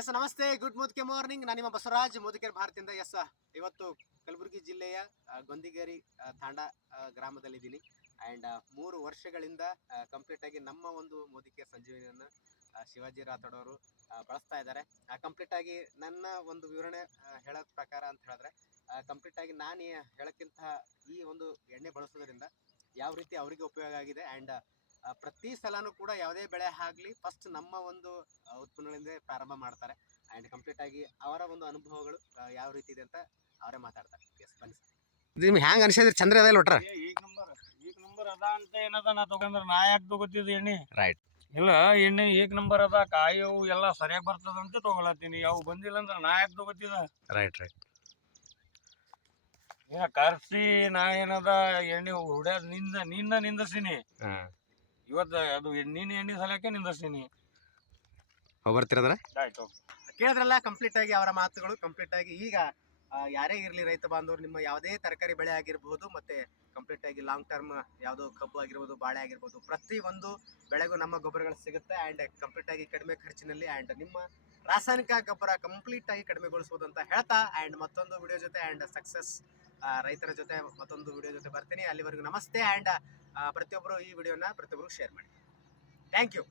S ನಮಸ್ತೆ, good ಮುದ್ಕೆ morning. ನಾನು ನಿಮ್ಮ ಬಸವರಾಜ್ ಮುದುಕೇರ್ ಭಾರತಿಯಿಂದ. ಇವತ್ತು ಕಲಬುರಗಿ ಜಿಲ್ಲೆಯ ಗೊಂದಿಗೇರಿ ತಾಂಡಾ ಗ್ರಾಮದಲ್ಲಿದ್ದೀನಿ. ಆ್ಯಂಡ್ 3 ವರ್ಷಗಳಿಂದ ಕಂಪ್ಲೀಟ್ ಆಗಿ ನಮ್ಮ ಒಂದು ಮುದುಕೇರ್ ಸಂಜೀವಿನಿಯನ್ನು ಶಿವಾಜಿ ರಾಥೋಡ್ ಅವರು ಬಳಸ್ತಾ ಇದ್ದಾರೆ. ಕಂಪ್ಲೀಟ್ ಆಗಿ ನನ್ನ ಒಂದು ವಿವರಣೆ ಹೇಳೋದ್ ಪ್ರಕಾರ ಅಂತ ಹೇಳಿದ್ರೆ, ಕಂಪ್ಲೀಟ್ ಆಗಿ ನಾನು ಹೇಳೋಕ್ಕಿಂತ ಈ ಒಂದು ಎಣ್ಣೆ ಬಳಸೋದ್ರಿಂದ ಯಾವ ರೀತಿ ಅವರಿಗೆ ಉಪಯೋಗ ಆಗಿದೆ. ಆ್ಯಂಡ್ ಪ್ರತಿ ಸಲನೂ ಕೂಡ ಯಾವುದೇ ಬೆಳೆ ಆಗಲಿ ಫಸ್ಟ್ ನಮ್ಮ ಒಂದು ಉತ್ಪನ್ನಗಳಿಂದ ಪ್ರಾರಂಭ ಮಾಡ್ತಾರೆ. ಆ್ಯಂಡ್ ಕಂಪ್ಲೀಟ್ ಆಗಿ ಅವರ ಒಂದು ಅನುಭವಗಳು ಯಾವ ರೀತಿ ಇದೆ ಅಂತ ಅವರೇ ಮಾತಾಡ್ತಾರೆ. ಎಸ್ ಬನ್ನಿ ಸರ್. ನಿಮ್ಗೆ ಹ್ಯಾಂಗ ಅನ್ಸಿದ್ರಿ? ಚಂದ್ರ ಅದ ಒಟ್ರ ಈಗ ನಂಬರ್ ಅದ ಅಂತ ಏನದ ನಾ ತಗೊಂಡ್ರ ನಾ ಯಾಕೆ ತಗೋತಿದ್ದ ಎಣ್ಣೆ? ರೈಟ್. ಇಲ್ಲ, ಎಣ್ಣೆ ಏಕ್ ನಂಬರ್ ಅದ, ಕಾಯಿ ಅವು ಎಲ್ಲ ಸರಿಯಾಗಿ ಬರ್ತದ ಅಂತ ತಗೊಳತ್ತೀನಿ. ಅವು ಬಂದಿಲ್ಲ ಅಂದ್ರೆ ನಾ ಯಾಕೆ ತಗೋತಿದ? Right right. ಏನ ಕರ್ಸಿ ನಾ ಏನದ ಎಣ್ಣೆ ಹೊಡ್ಯಾದ ನಿಂದರ್ಸಿನಿ. ಇವತ್ತು ಅದು ನೀನ್ ಎಣ್ಣೆ ಸಲಕ್ಕೆ ನಿಂದರ್ಸಿನಿ. ಬರ್ತಿರದ್ರ ಆಯ್ತು. ಕೇಳಿದ್ರಲ್ಲ ಕಂಪ್ಲೀಟ್ ಆಗಿ ಅವರ ಮಾತುಗಳು. ಕಂಪ್ಲೀಟ್ ಆಗಿ ಈಗ ಯಾರೇ ಇರಲಿ ರೈತ ಬಾಂಧವರು, ನಿಮ್ಮ ಯಾವುದೇ ತರಕಾರಿ ಬೆಳೆ ಆಗಿರ್ಬೋದು, ಮತ್ತೆ ಕಂಪ್ಲೀಟ್ ಆಗಿ ಲಾಂಗ್ ಟರ್ಮ್ ಯಾವುದೋ ಕಬ್ಬು ಆಗಿರ್ಬೋದು, ಬಾಳೆ ಆಗಿರ್ಬೋದು, ಪ್ರತಿ ಒಂದು ಬೆಳೆಗೂ ನಮ್ಮ ಗೊಬ್ಬರಗಳು ಸಿಗುತ್ತೆ. ಆ್ಯಂಡ್ ಕಂಪ್ಲೀಟ್ ಆಗಿ ಕಡಿಮೆ ಖರ್ಚಿನಲ್ಲಿ ಆ್ಯಂಡ್ ನಿಮ್ಮ ರಾಸಾಯನಿಕ ಗೊಬ್ಬರ ಕಂಪ್ಲೀಟ್ ಆಗಿ ಕಡಿಮೆಗೊಳಿಸ್ಬೋದು ಅಂತ ಹೇಳ್ತಾ, ಆ್ಯಂಡ್ ಮತ್ತೊಂದು ವಿಡಿಯೋ ಜೊತೆ ಆ್ಯಂಡ್ ಸಕ್ಸಸ್ ರೈತರ ಜೊತೆ ಮತ್ತೊಂದು ವಿಡಿಯೋ ಜೊತೆ ಬರ್ತೀನಿ. ಅಲ್ಲಿವರೆಗೂ ನಮಸ್ತೆ. ಆ್ಯಂಡ್ ಪ್ರತಿಯೊಬ್ಬರು ಈ ವಿಡಿಯೋನ ಪ್ರತಿಯೊಬ್ಬರು ಶೇರ್ ಮಾಡಿ. Thank you.